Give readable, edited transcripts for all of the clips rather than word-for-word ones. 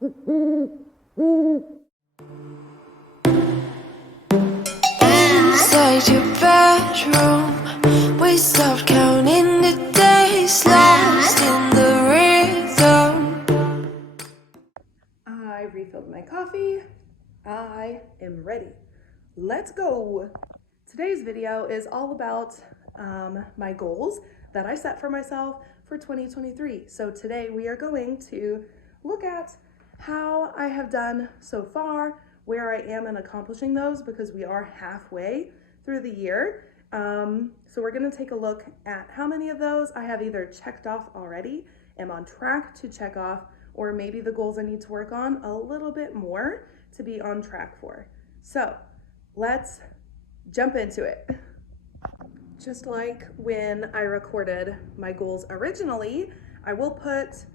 Inside your bedroom, we stopped counting the days, lost in the rhythm. I refilled my coffee. I am ready. Let's go. Today's video is all about my goals that I set for myself for 2023. So today we are going to look at how I have done so far, where I am in accomplishing those, because we are halfway through the year. So we're going to take a look at how many of those I have either checked off already, am on track to check off, or maybe the goals I need to work on a little bit more to be on track for. So let's jump into it. Just like when I recorded my goals originally, I will put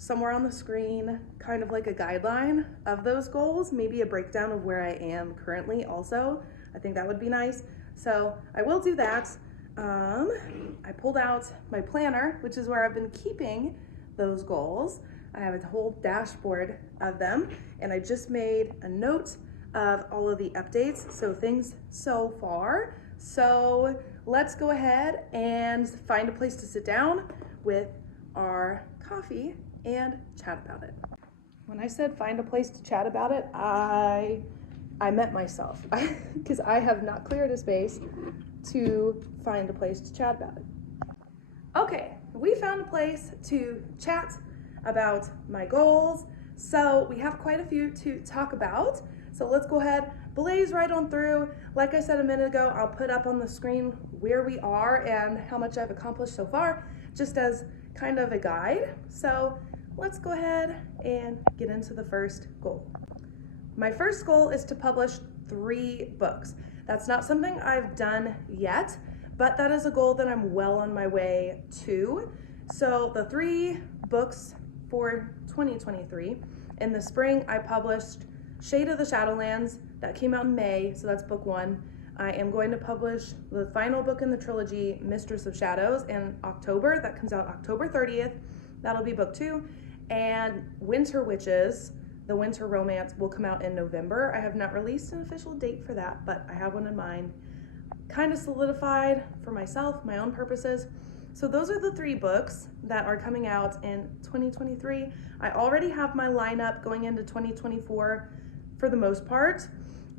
somewhere on the screen kind of like a guideline of those goals, maybe a breakdown of where I am currently also. I think that would be nice. So I will do that. I pulled out my planner, which is where I've been keeping those goals. I have a whole dashboard of them, and I just made a note of all of the updates, so things so far. So let's go ahead and find a place to sit down with our coffee and chat about it. When I said find a place to chat about it, I meant myself, because I have not cleared a space to find a place to chat about it. Okay, we found a place to chat about my goals. So we have quite a few to talk about. So let's go ahead, blaze right on through. Like I said a minute ago, I'll put up on the screen where we are and how much I've accomplished so far, just as kind of a guide. So let's go ahead and get into the first goal. My first goal is to publish 3 books. That's not something I've done yet, but that is a goal that I'm well on my way to. So the 3 books for 2023, in the spring I published Shade of the Shadowlands, that came out in May, so that's book 1. I am going to publish the final book in the trilogy, Mistress of Shadows, in October. That comes out October 30th. That'll be book 2. And Winter Witches, the winter romance, will come out in November. I have not released an official date for that, but I have one in mind, kind of solidified for myself, my own purposes. So those are the 3 books that are coming out in 2023. I already have my lineup going into 2024 for the most part,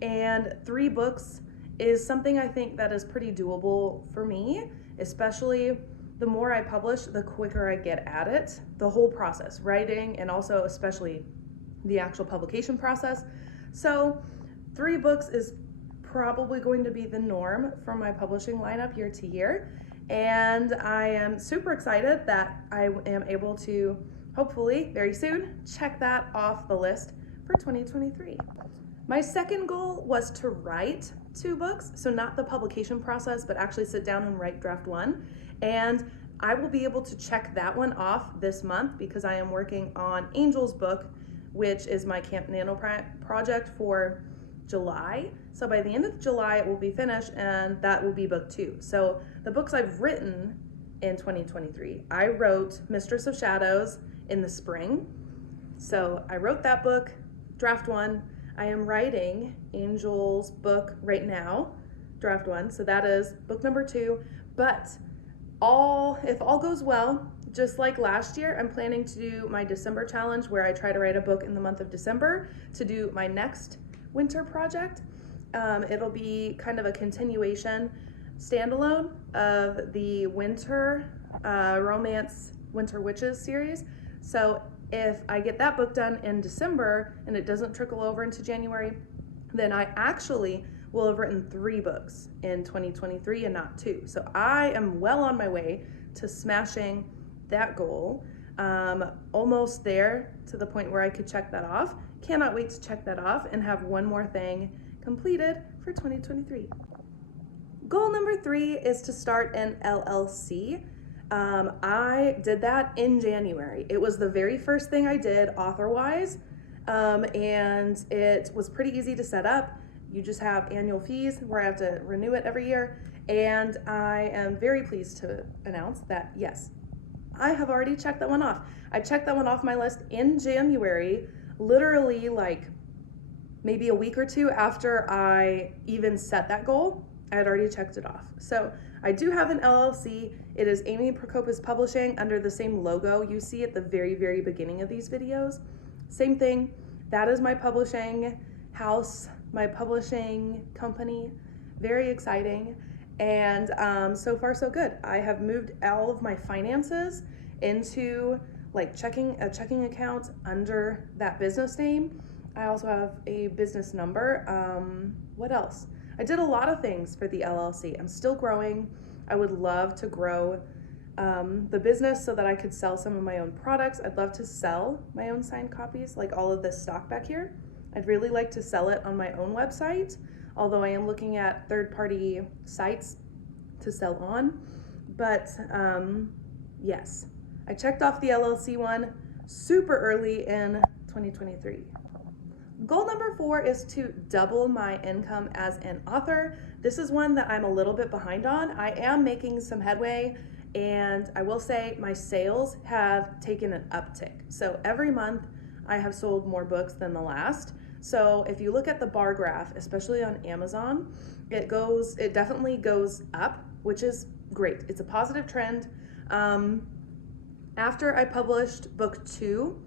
and 3 books is something I think that is pretty doable for me, especially the more I publish, the quicker I get at it, the whole process, writing, and also especially the actual publication process. So 3 books is probably going to be the norm for my publishing lineup year to year. And I am super excited that I am able to, hopefully very soon, check that off the list for 2023. My second goal was to write 2 books, so not the publication process, but actually sit down and write draft 1. And I will be able to check that one off this month because I am working on Angel's book, which is my Camp Nano project for July. So by the end of July, it will be finished, and that will be book 2. So the books I've written in 2023, I wrote Mistress of Shadows in the spring. So I wrote that book, draft 1. I am writing Angel's book right now, draft 1. So that is book number 2. But if all goes well, just like last year, I'm planning to do my December challenge where I try to write a book in the month of December to do my next winter project. It'll be kind of a continuation standalone of the winter romance Winter Witches series. So if I get that book done in December and it doesn't trickle over into January, then I actually will have written 3 books in 2023 and not 2. So I am well on my way to smashing that goal. Almost there to the point where I could check that off. Cannot wait to check that off and have one more thing completed for 2023. Goal number 3 is to start an LLC. I did that in January. It was the very first thing I did author-wise, and it was pretty easy to set up. You just have annual fees where I have to renew it every year, and I am very pleased to announce that, yes, I have already checked that one off. I checked that one off my list in January literally like maybe a week or two after I even set that goal, I had already checked it off. So I do have an LLC. It is Amy Prokopis Publishing under the same logo you see at the very, very beginning of these videos. Same thing. That is my publishing house, my publishing company. Very exciting. And so far so good. I have moved all of my finances into like a checking account under that business name. I also have a business number. What else? I did a lot of things for the LLC. I'm still growing. I would love to grow the business so that I could sell some of my own products. I'd love to sell my own signed copies, like all of this stock back here. I'd really like to sell it on my own website, although I am looking at third-party sites to sell on. But yes, I checked off the LLC one super early in 2023. Goal number 4 is to double my income as an author. This is one that I'm a little bit behind on. I am making some headway, and I will say my sales have taken an uptick. So every month I have sold more books than the last. So if you look at the bar graph, especially on Amazon, it definitely goes up, which is great. It's a positive trend. After I published book 2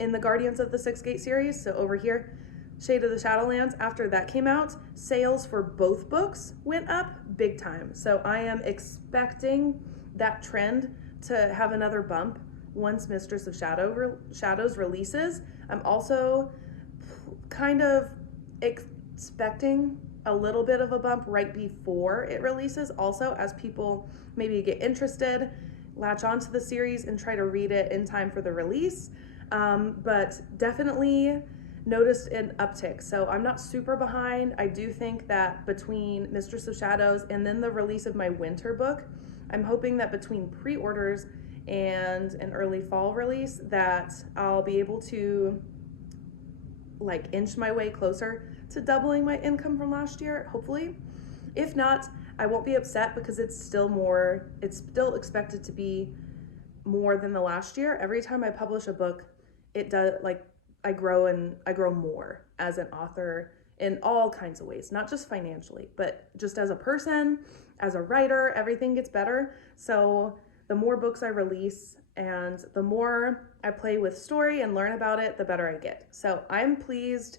in the Guardians of the Six Gate series, so over here, Shade of the Shadowlands, after that came out, sales for both books went up big time. So I am expecting that trend to have another bump once Mistress of Shadows releases. I'm also kind of expecting a little bit of a bump right before it releases, also as people maybe get interested, latch onto the series and try to read it in time for the release. But definitely noticed an uptick. So I'm not super behind. I do think that between Mistress of Shadows and then the release of my winter book, I'm hoping that between pre-orders and an early fall release that I'll be able to like inch my way closer to doubling my income from last year, hopefully. If not, I won't be upset because it's still expected to be more than the last year. Every time I publish a book, it does, like, I grow more as an author in all kinds of ways, not just financially, but just as a person, as a writer, everything gets better. So the more books I release and the more I play with story and learn about it, the better I get. So I'm pleased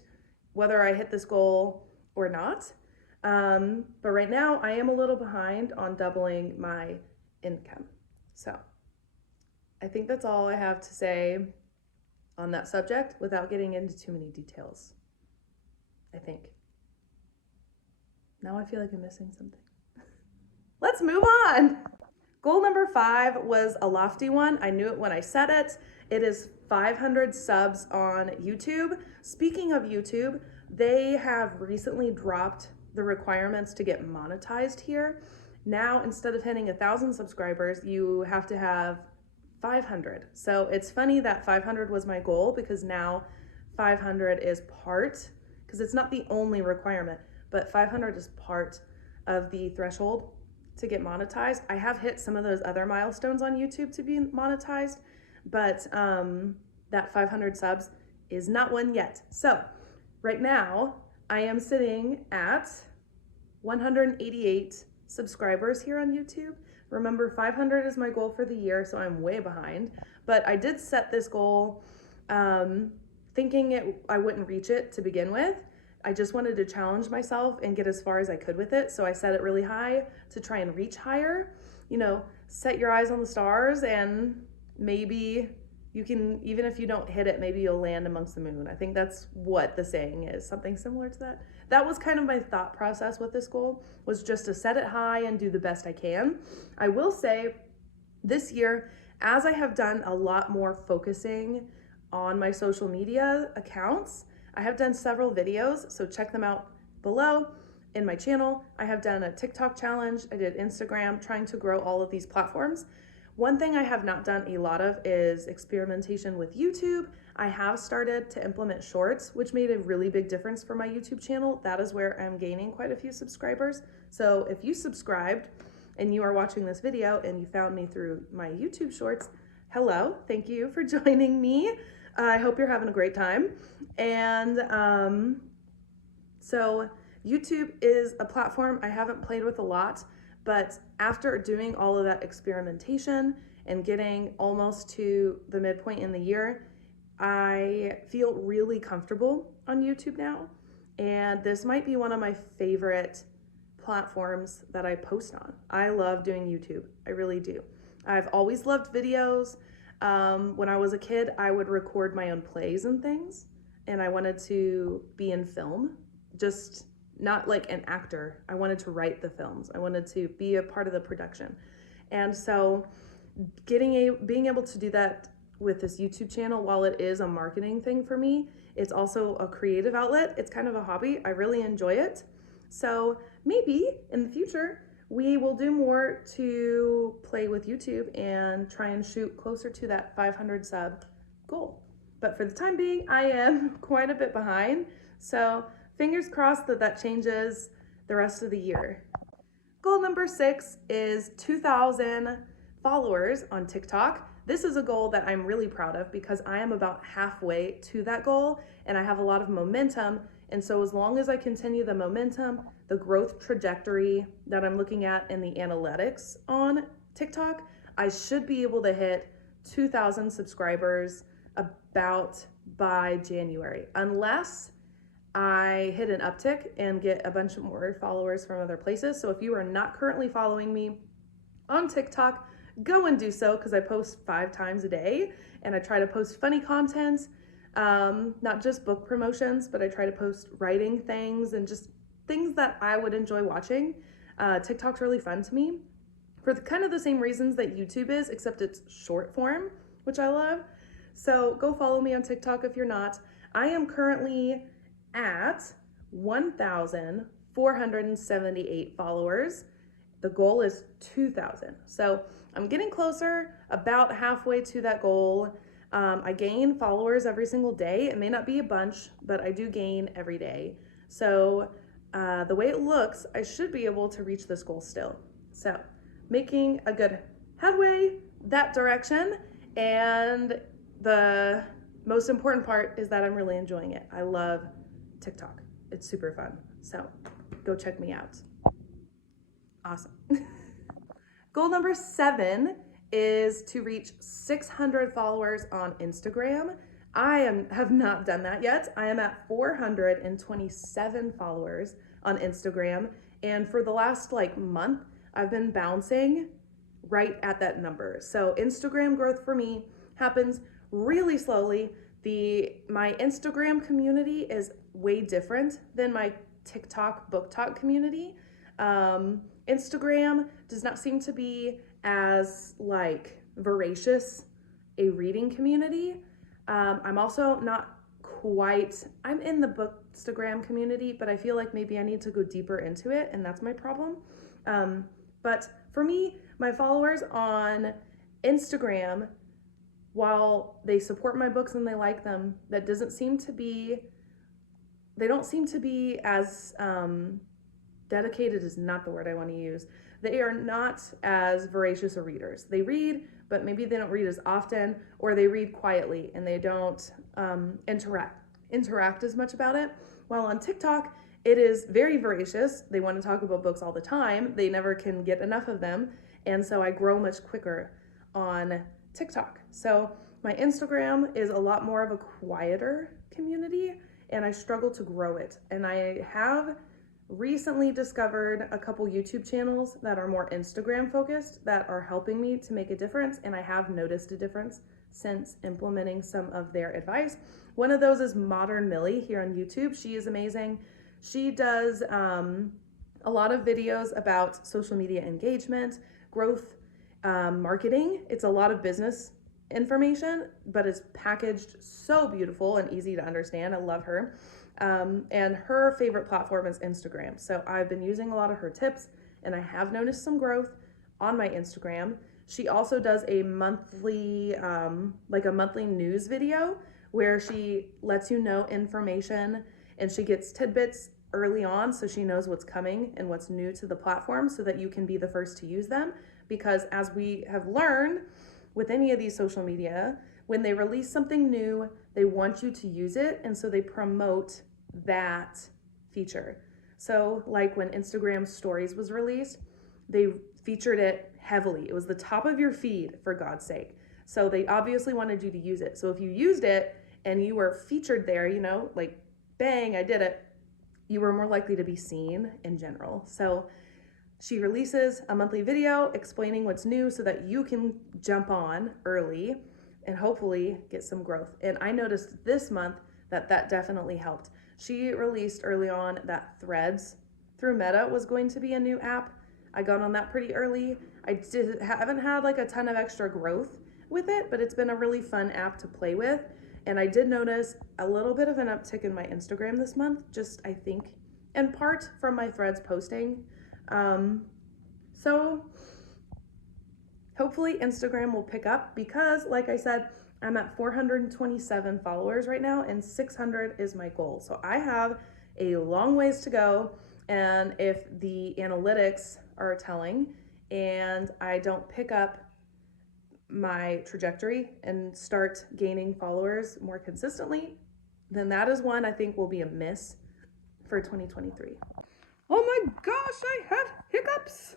whether I hit this goal or not. But right now I am a little behind on doubling my income. So I think that's all I have to say on that subject without getting into too many details. I think. Now I feel like I'm missing something. Let's move on. Goal number 5 was a lofty one. I knew it when I said it. It is 500 subs on YouTube. Speaking of YouTube, they have recently dropped the requirements to get monetized here. Now, instead of hitting 1,000 subscribers, you have to have 500. So it's funny that 500 was my goal because now 500 is part, because it's not the only requirement, but 500 is part of the threshold to get monetized. I have hit some of those other milestones on YouTube to be monetized, but that 500 subs is not one yet. So right now I am sitting at 188 subscribers here on YouTube. Remember, 500 is my goal for the year, so I'm way behind. But I did set this goal thinking I wouldn't reach it to begin with. I just wanted to challenge myself and get as far as I could with it. So I set it really high to try and reach higher. You know, set your eyes on the stars and maybe you can, even if you don't hit it, maybe you'll land amongst the moon. I think that's what the saying is, something similar to that. That was kind of my thought process with this goal, was just to set it high and do the best I can. I will say this year, as I have done a lot more focusing on my social media accounts, I have done several videos, so check them out below in my channel. I have done a TikTok challenge, I did Instagram, trying to grow all of these platforms. One thing I have not done a lot of is experimentation with YouTube. I have started to implement shorts, which made a really big difference for my YouTube channel. That is where I'm gaining quite a few subscribers. So if you subscribed and you are watching this video and you found me through my YouTube shorts, hello, thank you for joining me. I hope you're having a great time. And so YouTube is a platform I haven't played with a lot, but after doing all of that experimentation and getting almost to the midpoint in the year, I feel really comfortable on YouTube now. And this might be one of my favorite platforms that I post on. I love doing YouTube. I really do. I've always loved videos. When I was a kid, I would record my own plays and things, and I wanted to be in film, just not like an actor. I wanted to write the films. I wanted to be a part of the production. And so being able to do that with this YouTube channel, while it is a marketing thing for me, it's also a creative outlet. It's kind of a hobby. I really enjoy it. So maybe in the future, we will do more to play with YouTube and try and shoot closer to that 500 sub goal. But for the time being, I am quite a bit behind. So fingers crossed that that changes the rest of the year. Goal number 6 is 2,000 followers on TikTok. This is a goal that I'm really proud of because I am about halfway to that goal and I have a lot of momentum. And so as long as I continue the momentum, the growth trajectory that I'm looking at in the analytics on TikTok, I should be able to hit 2,000 subscribers about by January, unless I hit an uptick and get a bunch of more followers from other places. So if you are not currently following me on TikTok, go and do so, because I post 5 times a day and I try to post funny content, not just book promotions, but I try to post writing things and just things that I would enjoy watching. TikTok's really fun to me for kind of the same reasons that YouTube is, except it's short form, which I love. So go follow me on TikTok if you're not. I am currently at 1,478 followers. The goal is 2,000. So I'm getting closer, about halfway to that goal. I gain followers every single day. It may not be a bunch, but I do gain every day. So the way it looks, I should be able to reach this goal still. So making a good headway that direction. And the most important part is that I'm really enjoying it. I love TikTok. It's super fun. So go check me out. Awesome. Goal number 7 is to reach 600 followers on Instagram. I have not done that yet. I am at 427 followers on Instagram. And for the last month, I've been bouncing right at that number. So Instagram growth for me happens really slowly. My Instagram community is way different than my TikTok book talk community. Instagram does not seem to be as voracious a reading community. I'm also not I'm in the Bookstagram community, but I feel like maybe I need to go deeper into it, and that's my problem. But for me, my followers on Instagram, while they support my books and they like them, they don't seem to be as dedicated is not the word I want to use. They are not as voracious of readers. They read, but maybe they don't read as often, or they read quietly and they don't interact as much about it. While on TikTok, it is very voracious. They want to talk about books all the time. They never can get enough of them. And so I grow much quicker on TikTok. So my Instagram is a lot more of a quieter community, and I struggle to grow it. And I have recently discovered a couple YouTube channels that are more Instagram focused that are helping me to make a difference, and I have noticed a difference since implementing some of their advice. One of those is Modern Millie here on YouTube. She is amazing. She does a lot of videos about social media engagement, growth, marketing. It's a lot of business information, but it's packaged so beautiful and easy to understand. I love her. And her favorite platform is Instagram. So I've been using a lot of her tips, and I have noticed some growth on my Instagram. She also does a monthly news video where she lets you know information, and she gets tidbits early on so she knows what's coming and what's new to the platform so that you can be the first to use them. Because as we have learned with any of these social media, when they release something new, they want you to use it, and so they promote that feature. So like when Instagram Stories was released, they featured it heavily. It was the top of your feed, for God's sake. So they obviously wanted you to use it. So if you used it and you were featured there, you know, like, bang, I did it, you were more likely to be seen in general. So she releases a monthly video explaining what's new so that you can jump on early and hopefully get some growth. And I noticed this month that that definitely helped. She released early on that Threads through Meta was going to be a new app. I got on that pretty early. Haven't had like a ton of extra growth with it, but it's been a really fun app to play with. And I did notice a little bit of an uptick in my Instagram this month, just I think in part from my Threads posting. So hopefully Instagram will pick up because, like I said, I'm at 427 followers right now and 600 is my goal. So I have a long ways to go. And if the analytics are telling and I don't pick up my trajectory and start gaining followers more consistently, then that is one I think will be a miss for 2023. Oh my gosh, I have hiccups.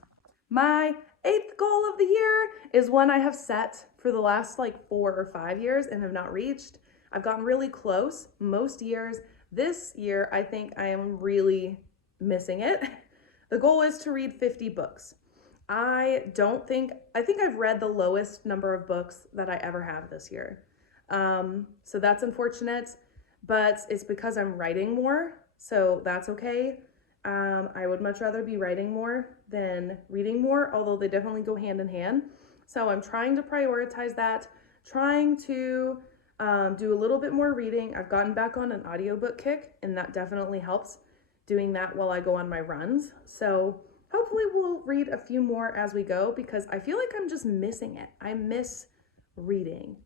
My 8th goal of the year is one I have set for the last like 4 or 5 years and have not reached. I've gotten really close most years. This year, I think I am really missing it. The goal is to read 50 books. I think I've read the lowest number of books that I ever have this year. So that's unfortunate, but it's because I'm writing more, so that's okay. I would much rather be writing more than reading more, although they definitely go hand in hand. So I'm trying to prioritize that, trying to do a little bit more reading. I've gotten back on an audiobook kick, and that definitely helps doing that while I go on my runs. So hopefully we'll read a few more as we go because I feel like I'm just missing it. I miss reading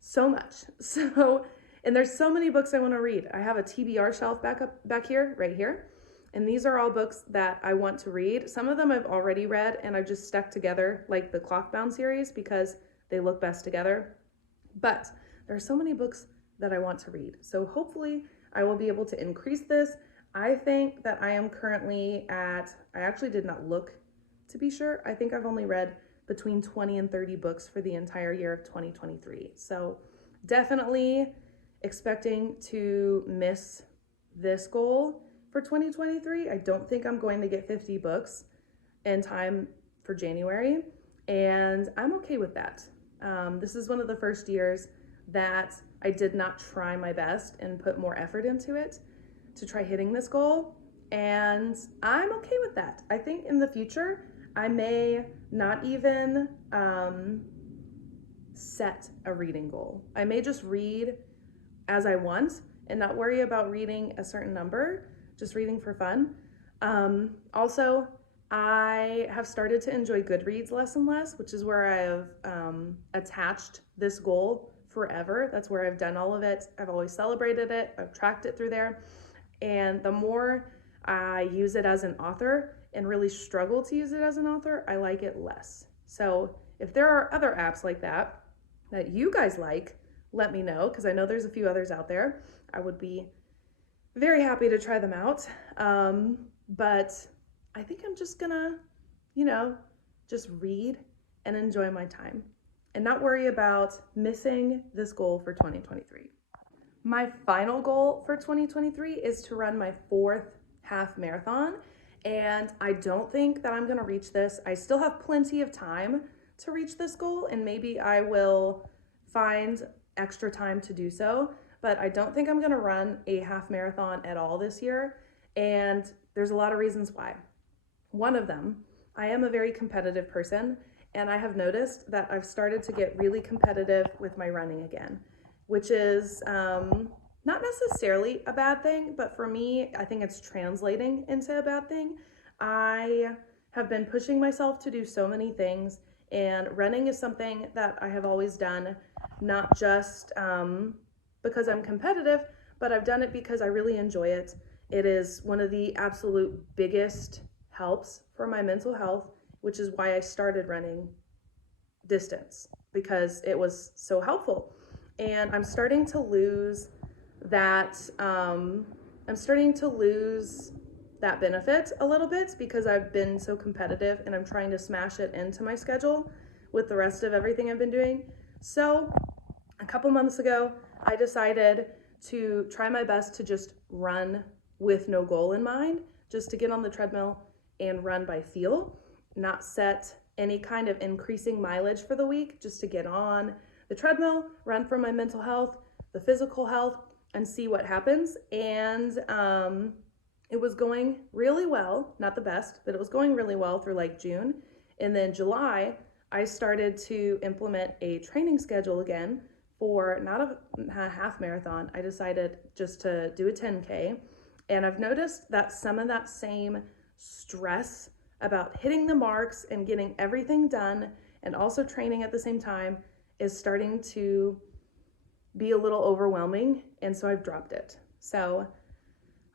so much. So, and there's so many books I want to read. I have a TBR shelf back here, right here. And these are all books that I want to read. Some of them I've already read and I've just stuck together, like the Clockbound series, because they look best together. But there are so many books that I want to read. So hopefully I will be able to increase this. I think that I am currently I actually did not look to be sure. I think I've only read between 20 and 30 books for the entire year of 2023. So definitely expecting to miss this goal for 2023. I don't think I'm going to get 50 books in time for January, and I'm okay with that. This is one of the first years that I did not try my best and put more effort into it to try hitting this goal, and I'm okay with that. I think in the future, I may not even set a reading goal. I may just read as I want and not worry about reading a certain number, just reading for fun. Also, I have started to enjoy Goodreads less and less, which is where I have attached this goal forever. That's where I've done all of it. I've always celebrated it. I've tracked it through there. And the more I use it as an author and really struggle to use it as an author, I like it less. So if there are other apps like that you guys like, let me know, because I know there's a few others out there. I would be very happy to try them out. But I think I'm just gonna, just read and enjoy my time and not worry about missing this goal for 2023. My final goal for 2023 is to run my 4th half marathon. And I don't think that I'm gonna reach this. I still have plenty of time to reach this goal, and maybe I will find extra time to do so. But I don't think I'm gonna run a half marathon at all this year. And there's a lot of reasons why. One of them, I am a very competitive person, and I have noticed that I've started to get really competitive with my running again, which is not necessarily a bad thing, but for me, I think it's translating into a bad thing. I have been pushing myself to do so many things, and running is something that I have always done, not just because I'm competitive, but I've done it because I really enjoy it. It is one of the absolute biggest helps for my mental health, which is why I started running distance, because it was so helpful. and I'm starting to lose that, benefit a little bit because I've been so competitive and I'm trying to smash it into my schedule with the rest of everything I've been doing. So a couple months ago, I decided to try my best to just run with no goal in mind, just to get on the treadmill and run by feel, not set any kind of increasing mileage for the week, just to get on the treadmill, run for my mental health, the physical health, and see what happens. And it was going really well, not the best, but it was going really well through like June. And then July, I started to implement a training schedule again for not a half marathon. I decided just to do a 10K. And I've noticed that some of that same stress about hitting the marks and getting everything done and also training at the same time is starting to be a little overwhelming. And so I've dropped it. So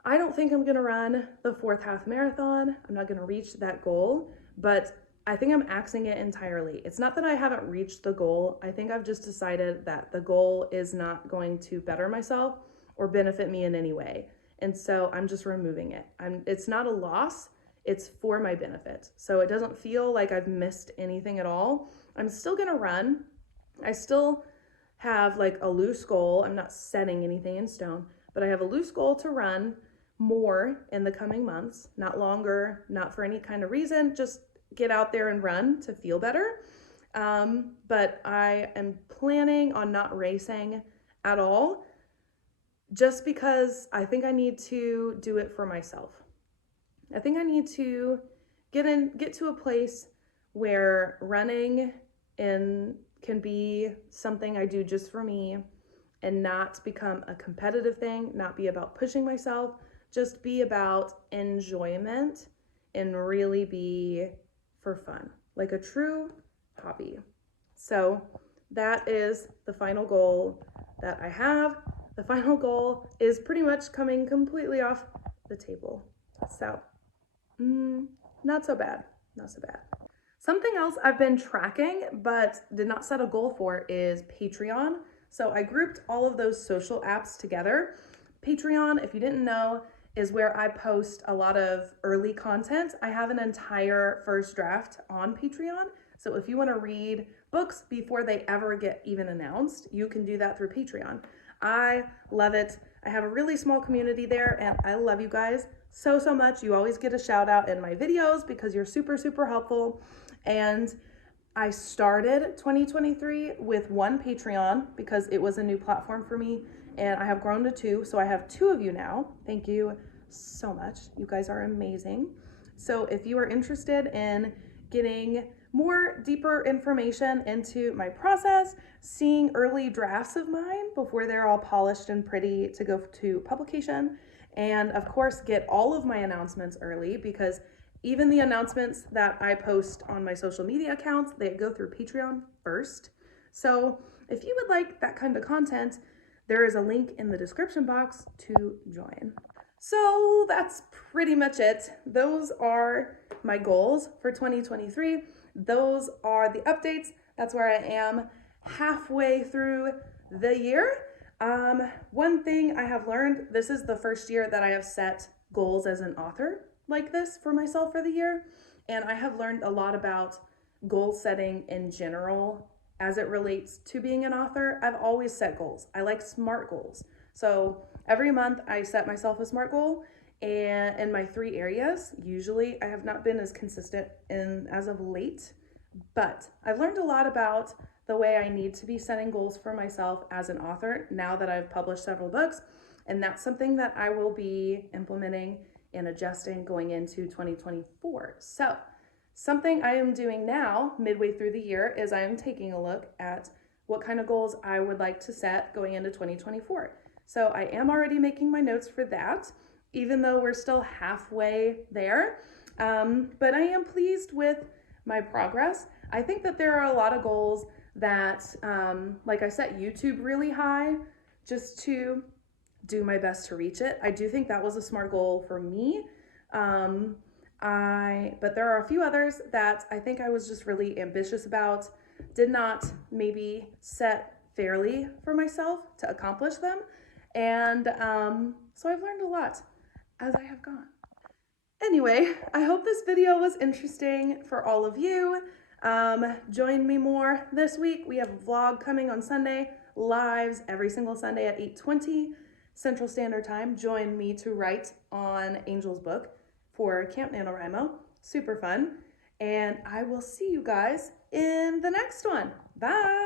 I don't think I'm gonna run the 4th half marathon. I'm not gonna reach that goal, but I think I'm axing it entirely. It's not that I haven't reached the goal. I think I've just decided that the goal is not going to better myself or benefit me in any way. And so I'm just removing it. It's not a loss, it's for my benefit. So it doesn't feel like I've missed anything at all. I'm still gonna run. I still have like a loose goal. I'm not setting anything in stone, but I have a loose goal to run more in the coming months, not longer, not for any kind of reason, just get out there and run to feel better. But I am planning on not racing at all, just because I think I need to do it for myself. I think I need to get to a place where running can be something I do just for me and not become a competitive thing, not be about pushing myself, just be about enjoyment and really be for fun, like a true hobby. So that is the final goal that I have. The final goal is pretty much coming completely off the table. So, not so bad, not so bad. Something else I've been tracking but did not set a goal for is Patreon. So I grouped all of those social apps together. Patreon, if you didn't know, is where I post a lot of early content. I have an entire first draft on Patreon. So if you want to read books before they ever get even announced, you can do that through Patreon. I love it. I have a really small community there and I love you guys so much. You always get a shout out in my videos because you're super helpful. And I started 2023 with one Patreon because it was a new platform for me, and I have grown to 2, so I have 2 of you now. Thank you so much. You guys are amazing. So if you are interested in getting more deeper information into my process, seeing early drafts of mine before they're all polished and pretty to go to publication, and of course get all of my announcements early, because even the announcements that I post on my social media accounts, they go through Patreon first. So if you would like that kind of content, there is a link in the description box to join. So that's pretty much it. Those are my goals for 2023. Those are the updates. That's where I am halfway through the year. One thing I have learned, this is the first year that I have set goals as an author like this for myself for the year. And I have learned a lot about goal setting in general as it relates to being an author. I've always set goals. I like SMART goals. So every month I set myself a SMART goal, and in my 3 areas. Usually I have not been as consistent as of late, but I've learned a lot about the way I need to be setting goals for myself as an author now that I've published several books. And that's something that I will be implementing and adjusting going into 2024. So something I am doing now midway through the year is I am taking a look at what kind of goals I would like to set going into 2024. So I am already making my notes for that, even though we're still halfway there. But I am pleased with my progress. I think that there are a lot of goals that, like I set YouTube really high just to do my best to reach it. I do think that was a SMART goal for me. But there are a few others that I think I was just really ambitious about, did not maybe set fairly for myself to accomplish them. And so I've learned a lot as I have gone. Anyway, I hope this video was interesting for all of you. Join me more this week. We have a vlog coming on Sunday, lives every single Sunday at 8:20 Central Standard Time. Join me to write on Angel's book for Camp NaNoWriMo. Super fun. And I will see you guys in the next one. Bye.